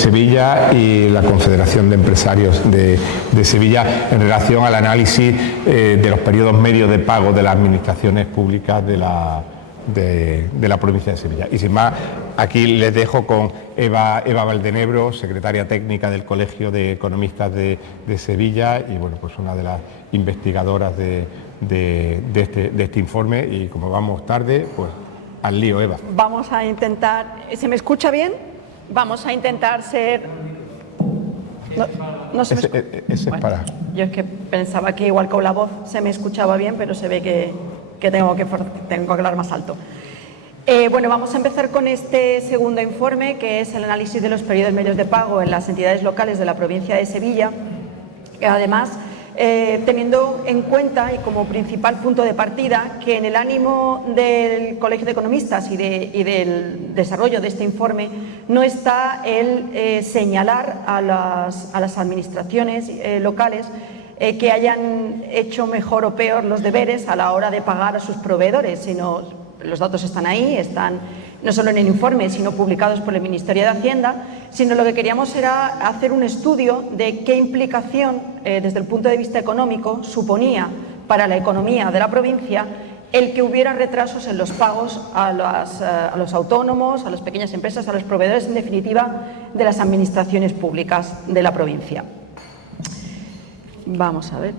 Sevilla y la Confederación de Empresarios de Sevilla en relación al análisis de los periodos medios de pago de las administraciones públicas de la provincia de Sevilla. Y sin más, aquí les dejo con Eva Valdenebro, secretaria técnica del Colegio de Economistas de Sevilla y bueno, pues una de las investigadoras de este informe. Y como vamos tarde, pues al lío, Eva. Vamos a intentar... ¿Se me escucha bien? Vamos a intentar ser... No se me escucha. Ese es para... Yo es que pensaba que igual con la voz se me escuchaba bien, pero se ve que tengo que hablar más alto. Bueno, vamos a empezar con este segundo informe, que es el análisis de los periodos medios de pago en las entidades locales de la provincia de Sevilla. Además, teniendo en cuenta y como principal punto de partida que en el ánimo del Colegio de Economistas y del desarrollo de este informe no está el señalar a las administraciones locales que hayan hecho mejor o peor los deberes a la hora de pagar a sus proveedores, sino los datos están ahí, están no solo en el informe, sino publicados por el Ministerio de Hacienda, sino lo que queríamos era hacer un estudio de qué implicación, desde el punto de vista económico, suponía para la economía de la provincia el que hubiera retrasos en los pagos a los autónomos, a las pequeñas empresas, a los proveedores, en definitiva, de las administraciones públicas de la provincia. Vamos a ver.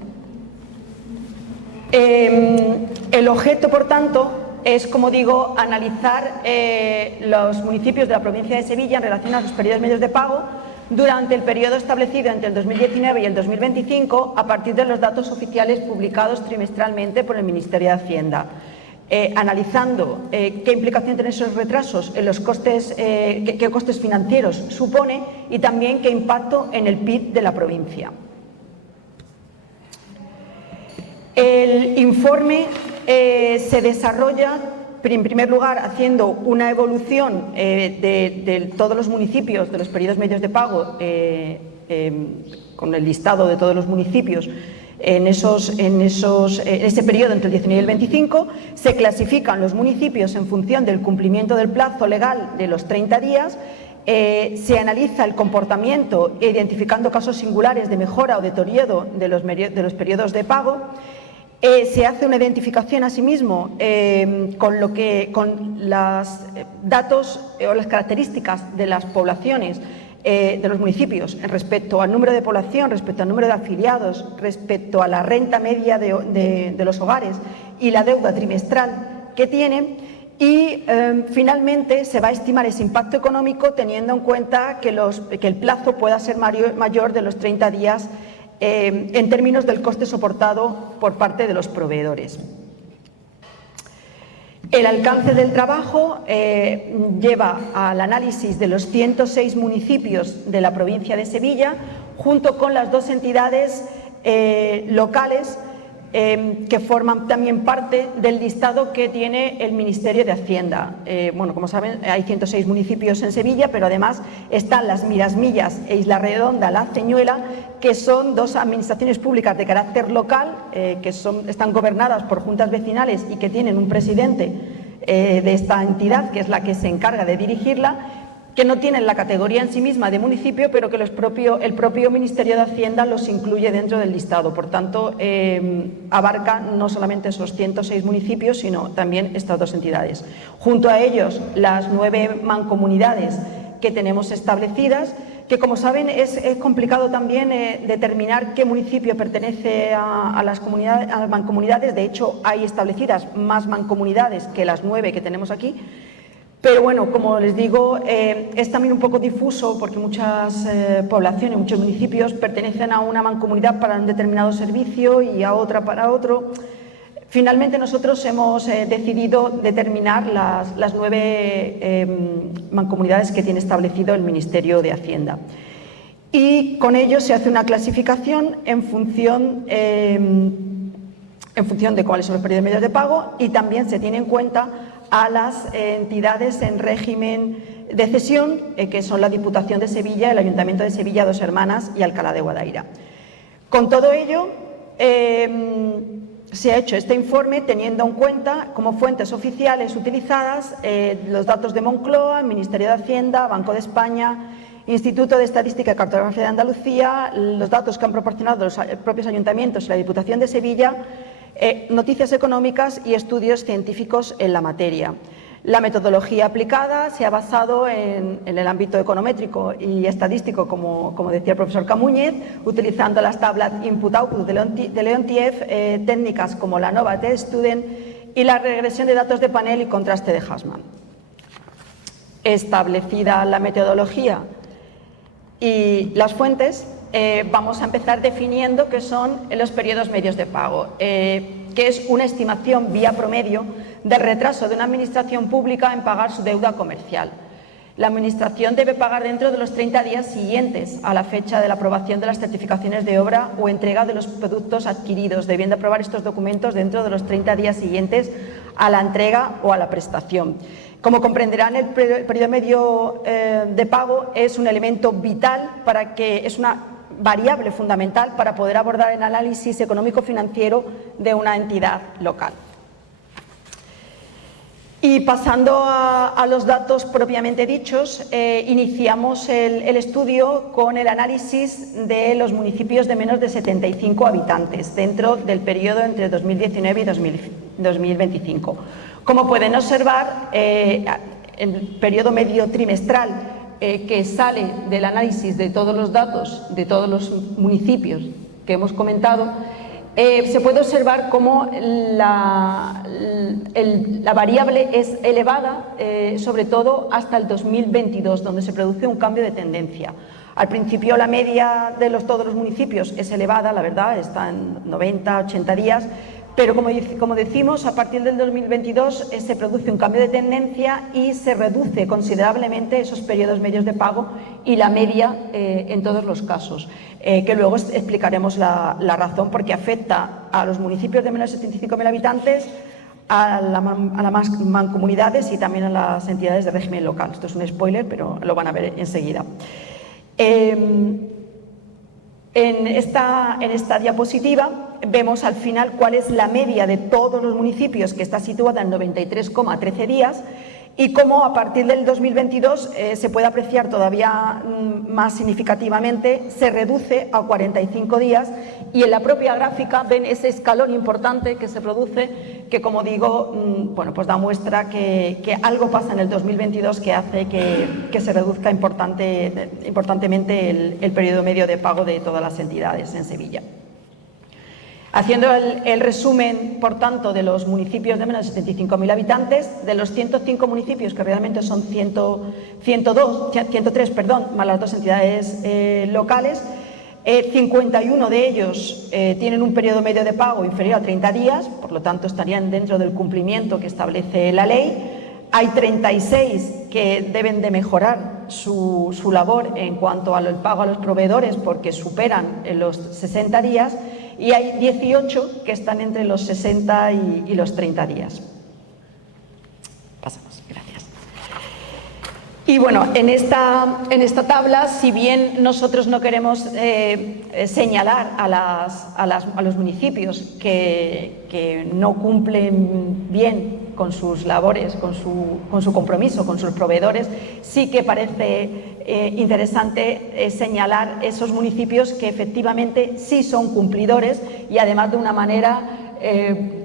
El objeto, por tanto, es, como digo, analizar los municipios de la provincia de Sevilla en relación a los periodos medios de pago durante el periodo establecido entre el 2019 y el 2025 a partir de los datos oficiales publicados trimestralmente por el Ministerio de Hacienda. Analizando qué implicación tienen esos retrasos en los costes, qué costes financieros supone y también qué impacto en el PIB de la provincia. El informe se desarrolla, en primer lugar, haciendo una evolución de todos los municipios, de los periodos medios de pago, con el listado de todos los municipios en ese periodo entre el 19 y el 25. Se clasifican los municipios en función del cumplimiento del plazo legal de los 30 días. Se analiza el comportamiento identificando casos singulares de mejora o deterioro de los periodos de pago. Se hace una identificación asimismo con los datos o las características de las poblaciones de los municipios respecto al número de población, respecto al número de afiliados, respecto a la renta media de los hogares y la deuda trimestral que tienen. Y finalmente se va a estimar ese impacto económico teniendo en cuenta que el plazo pueda ser mayor de los 30 días en términos del coste soportado por parte de los proveedores. El alcance del trabajo lleva al análisis de los 106 municipios de la provincia de Sevilla, junto con las dos entidades locales que forman también parte del listado que tiene el Ministerio de Hacienda. Bueno, como saben, hay 106 municipios en Sevilla, pero además están las Mirasmillas e Isla Redonda, La Ceñuela, que son dos administraciones públicas de carácter local, que están gobernadas por juntas vecinales y que tienen un presidente de esta entidad, que es la que se encarga de dirigirla, que no tienen la categoría en sí misma de municipio, pero que el propio Ministerio de Hacienda los incluye dentro del listado. Por tanto, abarca no solamente esos 106 municipios, sino también estas dos entidades. Junto a ellos, las 9 mancomunidades que tenemos establecidas, que, como saben, es complicado también determinar qué municipio pertenece a las mancomunidades. De hecho, hay establecidas más mancomunidades que las 9 que tenemos aquí. Pero bueno, como les digo, es también un poco difuso porque muchas poblaciones, muchos municipios pertenecen a una mancomunidad para un determinado servicio y a otra para otro. Finalmente nosotros hemos decidido determinar las 9 mancomunidades que tiene establecido el Ministerio de Hacienda. Y con ello se hace una clasificación en función de cuáles son los periodos medios de pago, y también se tiene en cuenta a las entidades en régimen de cesión, que son la Diputación de Sevilla, el Ayuntamiento de Sevilla, Dos Hermanas y Alcalá de Guadaira. Con todo ello, se ha hecho este informe teniendo en cuenta como fuentes oficiales utilizadas los datos de Moncloa, Ministerio de Hacienda, Banco de España, Instituto de Estadística y Cartografía de Andalucía, los datos que han proporcionado los propios ayuntamientos y la Diputación de Sevilla, noticias económicas y estudios científicos en la materia. La metodología aplicada se ha basado en el ámbito econométrico y estadístico, como decía el profesor Camúñez, utilizando las tablas Input-Output de Leontief, técnicas como la Nova T-Student y la regresión de datos de panel y contraste de Hassman. Establecida la metodología y las fuentes, vamos a empezar definiendo qué son los periodos medios de pago, que es una estimación vía promedio del retraso de una administración pública en pagar su deuda comercial. La administración debe pagar dentro de los 30 días siguientes a la fecha de la aprobación de las certificaciones de obra o entrega de los productos adquiridos, debiendo aprobar estos documentos dentro de los 30 días siguientes a la entrega o a la prestación. Como comprenderán, el periodo medio de pago es un elemento vital para que es una variable fundamental para poder abordar el análisis económico-financiero de una entidad local. Y pasando a los datos propiamente dichos, iniciamos el estudio con el análisis de los municipios de menos de 75 habitantes dentro del periodo entre 2019 y 2025. Como pueden observar, el periodo medio trimestral que sale del análisis de todos los datos de todos los municipios que hemos comentado, se puede observar cómo la variable es elevada, sobre todo hasta el 2022, donde se produce un cambio de tendencia. Al principio la media de todos los municipios es elevada, la verdad, está en 90, 80 días, pero como decimos, a partir del 2022 se produce un cambio de tendencia y se reduce considerablemente esos periodos medios de pago y la media en todos los casos, que luego explicaremos la razón, porque afecta a los municipios de menos de 75.000 habitantes, a las mancomunidades y también a las entidades de régimen local. Esto es un spoiler, pero lo van a ver enseguida. En esta diapositiva vemos al final cuál es la media de todos los municipios, que está situada en 93,13 días, y cómo a partir del 2022 se puede apreciar todavía más significativamente, se reduce a 45 días, y en la propia gráfica ven ese escalón importante que se produce, que, como digo, bueno, pues da muestra que algo pasa en el 2022 que hace que se reduzca importantemente el periodo medio de pago de todas las entidades en Sevilla. Haciendo el resumen, por tanto, de los municipios de menos de 75.000 habitantes, de los 105 municipios, que realmente son 103, más las dos entidades locales, 51 de ellos tienen un periodo medio de pago inferior a 30 días, por lo tanto estarían dentro del cumplimiento que establece la ley. Hay 36 que deben de mejorar su labor en cuanto al pago a los proveedores, porque superan los 60 días, y hay 18 que están entre los 60 y los 30 días. Pasamos, gracias. Y bueno, en esta tabla, si bien nosotros no queremos señalar a los municipios que no cumplen bien con sus labores, con su compromiso, con sus proveedores, sí que parece interesante señalar esos municipios que efectivamente sí son cumplidores, y además de una manera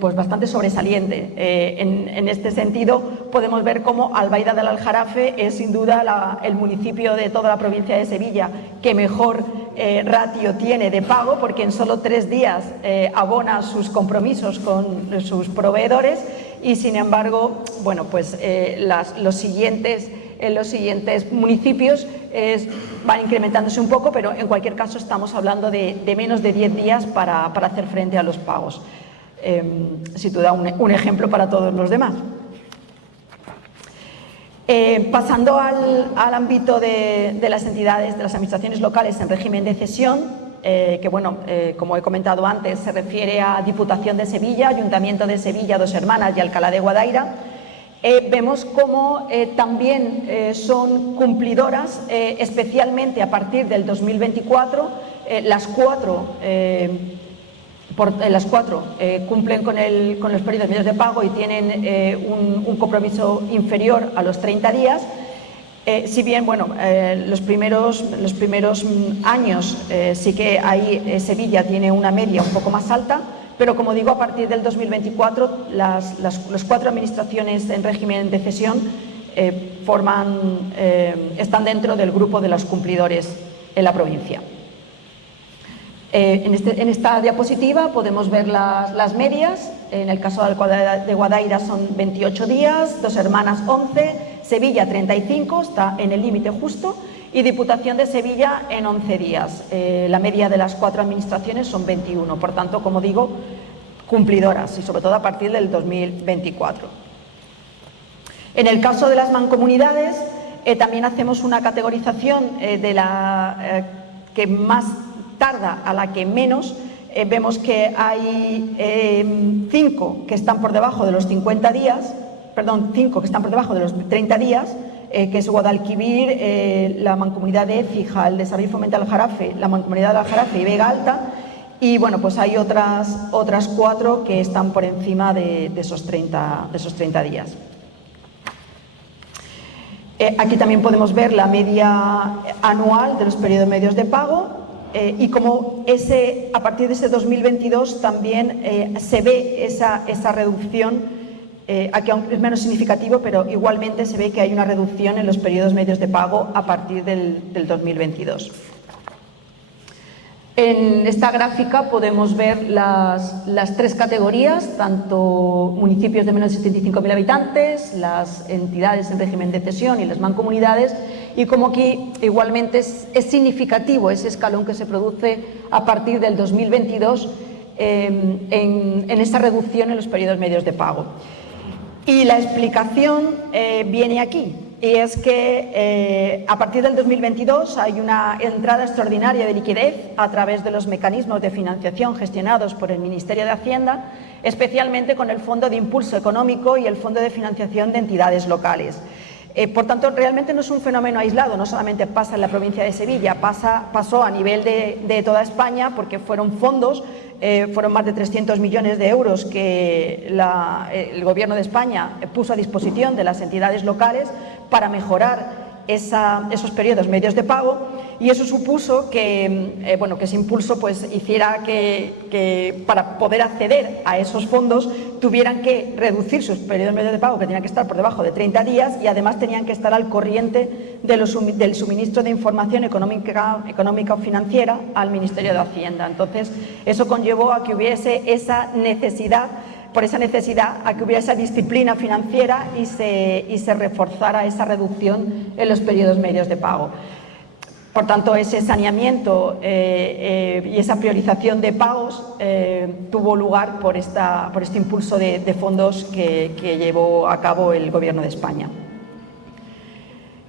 pues bastante sobresaliente. En este sentido podemos ver cómo Albaida del Aljarafe es sin duda el municipio de toda la provincia de Sevilla que mejor ratio tiene de pago, porque en solo 3 días abona sus compromisos con sus proveedores, y sin embargo, bueno, pues los siguientes municipios van incrementándose un poco, pero en cualquier caso estamos hablando de menos de 10 días para hacer frente a los pagos. Sin duda un ejemplo para todos los demás. Pasando al ámbito de las entidades, de las administraciones locales en régimen de cesión, que bueno, como he comentado antes, se refiere a Diputación de Sevilla, Ayuntamiento de Sevilla, Dos Hermanas y Alcalá de Guadaira. Vemos cómo también son cumplidoras, especialmente a partir del 2024, las cuatro cumplen con los periodos medios de pago y tienen un compromiso inferior a los 30 días. Si bien, bueno, los primeros años sí que ahí Sevilla tiene una media un poco más alta, pero como digo, a partir del 2024 las 4 administraciones en régimen de cesión están dentro del grupo de los cumplidores en la provincia. En esta diapositiva podemos ver las medias. En el caso de Guadaira son 28 días, Dos Hermanas 11, Sevilla 35, está en el límite justo, y Diputación de Sevilla en 11 días. La media de las 4 administraciones son 21, por tanto, como digo, cumplidoras, y sobre todo a partir del 2024. En el caso de las mancomunidades, también hacemos una categorización de la que más tarda a la que menos. Vemos que hay 5 que están por debajo de los 50 días, perdón, 5 que están por debajo de los 30 días, que es Guadalquivir, la Mancomunidad de Écija, el Desarrollo y Fomento del Aljarafe, la Mancomunidad del Aljarafe y Vega Alta, y bueno, pues hay otras 4 que están por encima de esos 30 días. Aquí también podemos ver la media anual de los periodos medios de pago. Y como a partir de ese 2022 también se ve esa reducción, aquí aún es menos significativo, pero igualmente se ve que hay una reducción en los periodos medios de pago a partir del 2022. En esta gráfica podemos ver las 3 categorías, tanto municipios de menos de 75.000 habitantes, las entidades en régimen de cesión y las mancomunidades, y como aquí igualmente es significativo ese escalón que se produce a partir del 2022 en esa reducción en los periodos medios de pago. Y la explicación viene aquí. Y es que a partir del 2022 hay una entrada extraordinaria de liquidez a través de los mecanismos de financiación gestionados por el Ministerio de Hacienda, especialmente con el Fondo de Impulso Económico y el Fondo de Financiación de Entidades Locales. Por tanto, realmente no es un fenómeno aislado, no solamente pasa en la provincia de Sevilla, pasó a nivel de toda España, porque fueron fondos, fueron más de 300 millones de euros que el Gobierno de España puso a disposición de las entidades locales para mejorar esos periodos medios de pago, y eso supuso que, que ese impulso pues hiciera que para poder acceder a esos fondos tuvieran que reducir sus periodos medios de pago, que tenían que estar por debajo de 30 días, y además tenían que estar al corriente del suministro de información económica o financiera al Ministerio de Hacienda. Entonces, eso conllevó a que hubiese esa necesidad a que hubiera esa disciplina financiera y se reforzara esa reducción en los periodos medios de pago. Por tanto, ese saneamiento y esa priorización de pagos tuvo lugar por este impulso de fondos que llevó a cabo el Gobierno de España.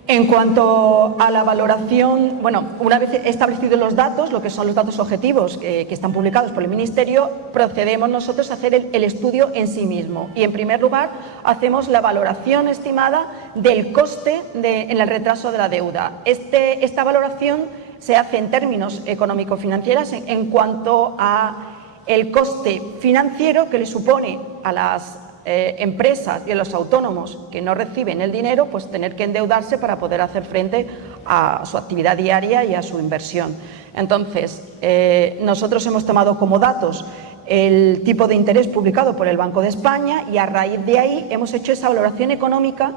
En cuanto a la valoración, una vez establecidos los datos, lo que son los datos objetivos que están publicados por el Ministerio, procedemos nosotros a hacer el estudio en sí mismo. Y, en primer lugar, hacemos la valoración estimada del coste en el retraso de la deuda. Esta valoración se hace en términos económico-financieros en cuanto a el coste financiero que le supone a las empresas y a los autónomos que no reciben el dinero, pues tener que endeudarse para poder hacer frente a su actividad diaria y a su inversión. Entonces, nosotros hemos tomado como datos el tipo de interés publicado por el Banco de España, y a raíz de ahí hemos hecho esa valoración económica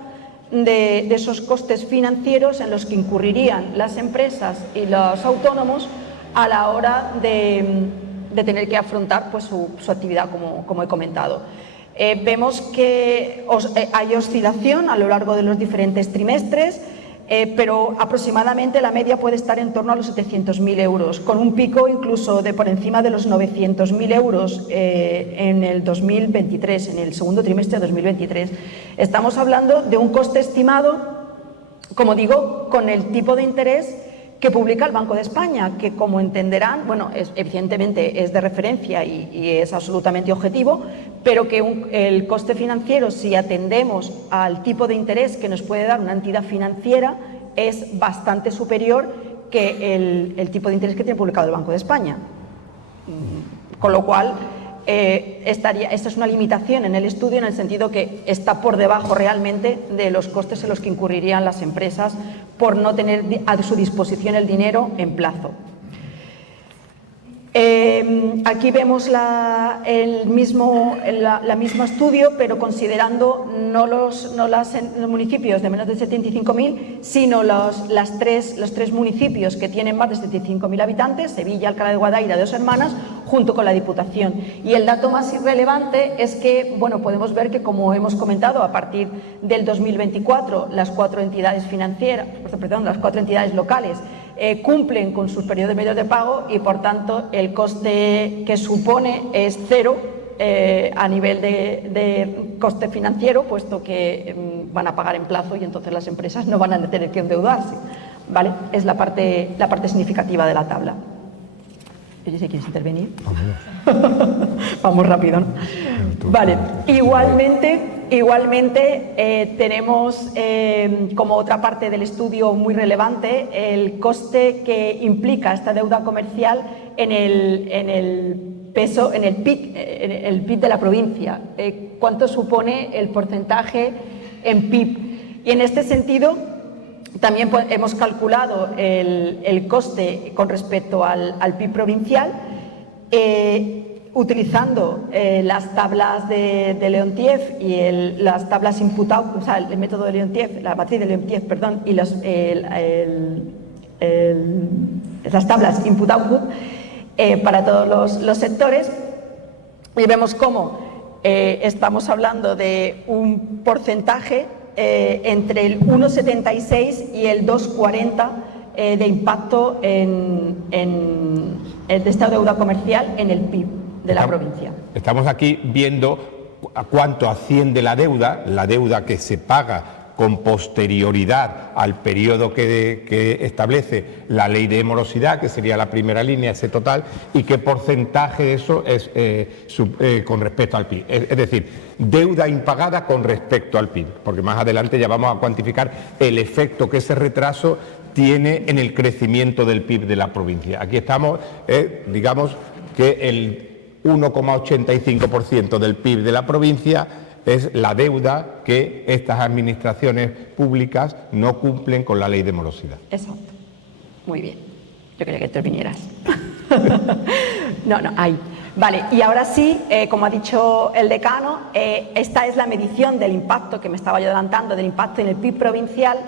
de esos costes financieros en los que incurrirían las empresas y los autónomos a la hora de tener que afrontar pues, su actividad, como he comentado. Vemos que hay oscilación a lo largo de los diferentes trimestres, pero aproximadamente la media puede estar en torno a los 700.000 euros, con un pico incluso de por encima de los 900.000 euros en el 2023, en el segundo trimestre de 2023. Estamos hablando de un coste estimado, como digo, con el tipo de interés que publica el Banco de España, que, como entenderán, evidentemente es de referencia y es absolutamente objetivo, pero que el coste financiero, si atendemos al tipo de interés que nos puede dar una entidad financiera, es bastante superior que el tipo de interés que tiene publicado el Banco de España. Con lo cual, esta es una limitación en el estudio en el sentido que está por debajo realmente de los costes en los que incurrirían las empresas por no tener a su disposición el dinero en plazo. Aquí vemos el mismo estudio, pero considerando no los municipios de menos de 75.000, sino los tres municipios que tienen más de 75.000 habitantes, Sevilla, Alcalá de Guadaira, Dos Hermanas, junto con la Diputación. Y el dato más relevante es que, bueno, podemos ver que, como hemos comentado, a partir del 2024, las cuatro entidades locales cumplen con sus periodos medios de pago y, por tanto, el coste que supone es cero a nivel de coste financiero, puesto que van a pagar en plazo y entonces las empresas no van a tener que endeudarse, ¿vale? Es la parte significativa de la tabla. Oye, si quieres intervenir. Vamos rápido, ¿no? Vale, igualmente tenemos como otra parte del estudio muy relevante el coste que implica esta deuda comercial en el PIB de la provincia. ¿Cuánto supone el porcentaje en PIB? Y en este sentido también hemos calculado el coste con respecto al PIB provincial, utilizando las tablas de Leontief y las tablas imputables, o sea, el método de Leontief, la matriz de Leontief, perdón, y las tablas input-output para todos los sectores, y vemos cómo estamos hablando de un porcentaje entre el 1,76 y el 2,40 de impacto de esta deuda comercial en el PIB de la provincia. Estamos aquí viendo a cuánto asciende la deuda que se paga con posterioridad al periodo que establece la ley de morosidad, que sería la primera línea, ese total, y qué porcentaje de eso es con respecto al PIB. Es decir, deuda impagada con respecto al PIB, porque más adelante ya vamos a cuantificar el efecto que ese retraso tiene en el crecimiento del PIB de la provincia. Aquí estamos, digamos que el 1,85% del PIB de la provincia es la deuda que estas administraciones públicas no cumplen con la ley de morosidad. Exacto. Muy bien. Yo quería que intervinieras. No, ahí. Vale, y ahora sí, como ha dicho el decano, esta es la medición del impacto que me estaba yo adelantando, del impacto en el PIB provincial,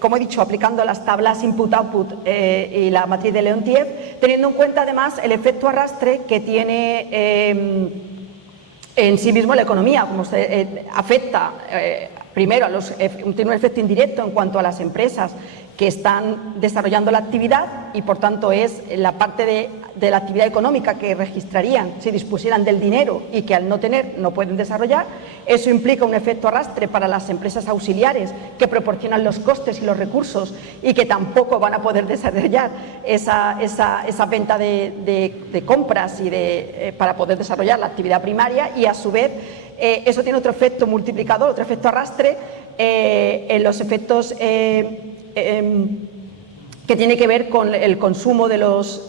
como he dicho, aplicando las tablas input-output y la matriz de Leontief, teniendo en cuenta además el efecto arrastre que tiene en sí mismo la economía, como se afecta primero tiene un efecto indirecto en cuanto a las empresas que están desarrollando la actividad y, por tanto, es la parte de la actividad económica que registrarían si dispusieran del dinero y que al no tener no pueden desarrollar. Eso implica un efecto arrastre para las empresas auxiliares que proporcionan los costes y los recursos y que tampoco van a poder desarrollar esa venta de compras y para poder desarrollar la actividad primaria, y a su vez eso tiene otro efecto multiplicador, otro efecto arrastre en los efectos que tiene que ver con el consumo de los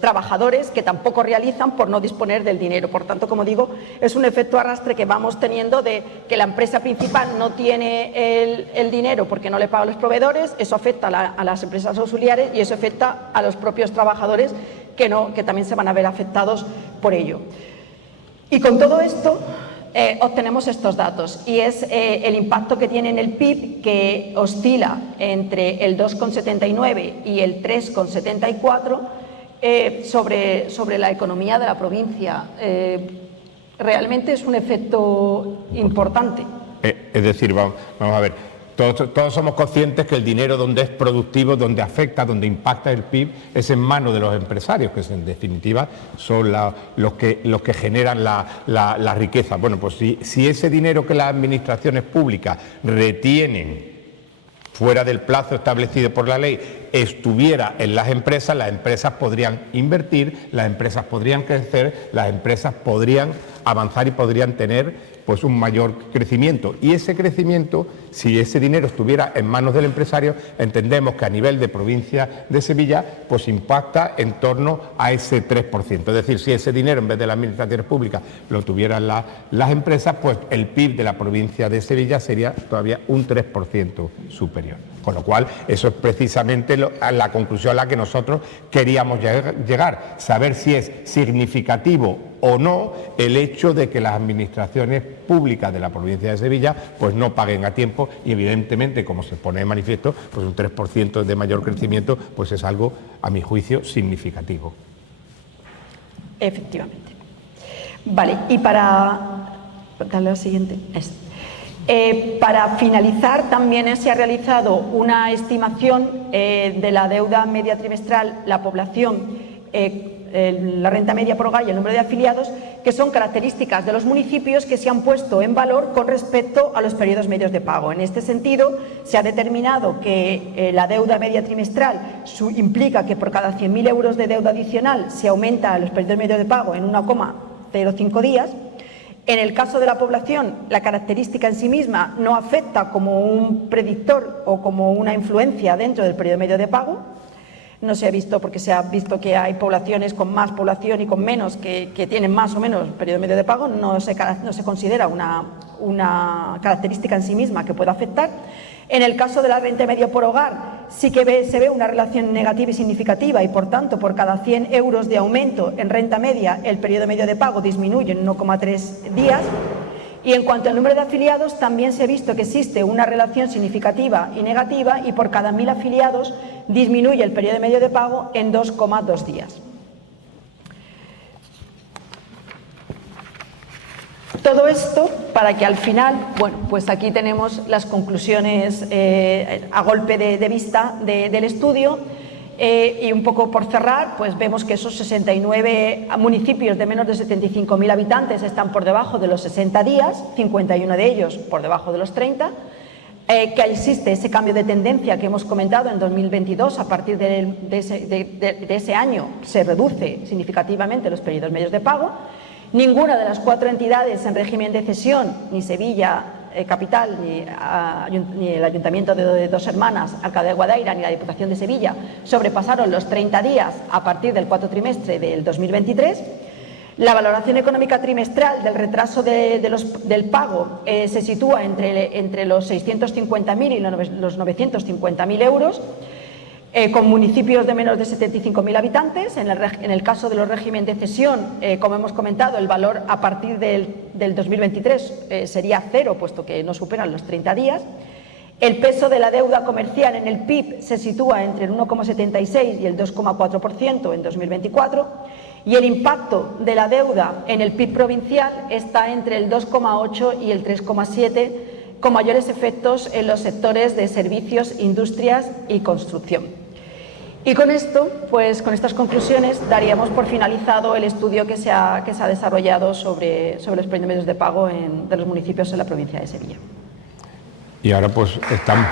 trabajadores, que tampoco realizan por no disponer del dinero. Por tanto, como digo, es un efecto arrastre que vamos teniendo de que la empresa principal no tiene el dinero porque no le paga a los proveedores. Eso afecta a las empresas auxiliares y eso afecta a los propios trabajadores que también se van a ver afectados por ello. Y con todo esto obtenemos estos datos, y es el impacto que tiene en el PIB, que oscila entre el 2,79 y el 3,74 sobre la economía de la provincia. Realmente es un efecto importante. Es decir, vamos a ver, todos somos conscientes que el dinero donde es productivo, donde afecta, donde impacta el PIB, es en manos de los empresarios, que en definitiva son los que generan la riqueza. Bueno, pues si ese dinero que las administraciones públicas retienen fuera del plazo establecido por la ley estuviera en las empresas podrían invertir, las empresas podrían crecer, las empresas podrían avanzar y podrían tener pues un mayor crecimiento. Y ese crecimiento, si ese dinero estuviera en manos del empresario, entendemos que a nivel de provincia de Sevilla, pues impacta en torno a ese 3%. Es decir, si ese dinero en vez de las administraciones públicas lo tuvieran las empresas, pues el PIB de la provincia de Sevilla sería todavía un 3% superior. Con lo cual, eso es precisamente la conclusión a la que nosotros queríamos llegar, saber si es significativo o no el hecho de que las administraciones públicas de la provincia de Sevilla pues no paguen a tiempo y evidentemente, como se pone de manifiesto, pues un 3% de mayor crecimiento pues es algo, a mi juicio, significativo. Efectivamente. Vale, y para darle la siguiente. Para finalizar, también se ha realizado una estimación de la deuda media trimestral, la población, la renta media por hogar y el número de afiliados, que son características de los municipios que se han puesto en valor con respecto a los periodos medios de pago. En este sentido, se ha determinado que la deuda media trimestral implica que por cada 100.000 euros de deuda adicional se aumenta los periodos medios de pago en 1,05 días. En el caso de la población, la característica en sí misma no afecta como un predictor o como una influencia dentro del periodo medio de pago. No se ha visto, porque se ha visto que hay poblaciones con más población y con menos que tienen más o menos periodo medio de pago. No se considera una característica en sí misma que pueda afectar. En el caso de la renta media por hogar sí que se ve una relación negativa y significativa y, por tanto, por cada 100 euros de aumento en renta media, el periodo medio de pago disminuye en 1,3 días. Y en cuanto al número de afiliados, también se ha visto que existe una relación significativa y negativa y por cada 1.000 afiliados disminuye el periodo medio de pago en 2,2 días. Todo esto para que al final, bueno, pues aquí tenemos las conclusiones a golpe de vista del estudio y un poco por cerrar, pues vemos que esos 69 municipios de menos de 75.000 habitantes están por debajo de los 60 días, 51 de ellos por debajo de los 30, que existe ese cambio de tendencia que hemos comentado en 2022, a partir de ese año se reduce significativamente los periodos medios de pago. Ninguna de las 4 entidades en régimen de cesión, ni Sevilla Capital, ni el Ayuntamiento de Dos Hermanas, Alcalá de Guadaira, ni la Diputación de Sevilla, sobrepasaron los 30 días a partir del cuarto trimestre del 2023. La valoración económica trimestral del retraso del pago se sitúa entre los 650.000 y los 950.000 euros. Con municipios de menos de 75.000 habitantes. En el caso de los régimen de cesión, como hemos comentado, el valor a partir del 2023 sería 0, puesto que no superan los 30 días. El peso de la deuda comercial en el PIB se sitúa entre el 1,76 y el 2,4% en 2024 y el impacto de la deuda en el PIB provincial está entre el 2,8 y el 3,7, con mayores efectos en los sectores de servicios, industrias y construcción. Y con esto, pues con estas conclusiones, daríamos por finalizado el estudio que se ha desarrollado sobre los periodos medios de pago de los municipios en la provincia de Sevilla. Y ahora pues estamos...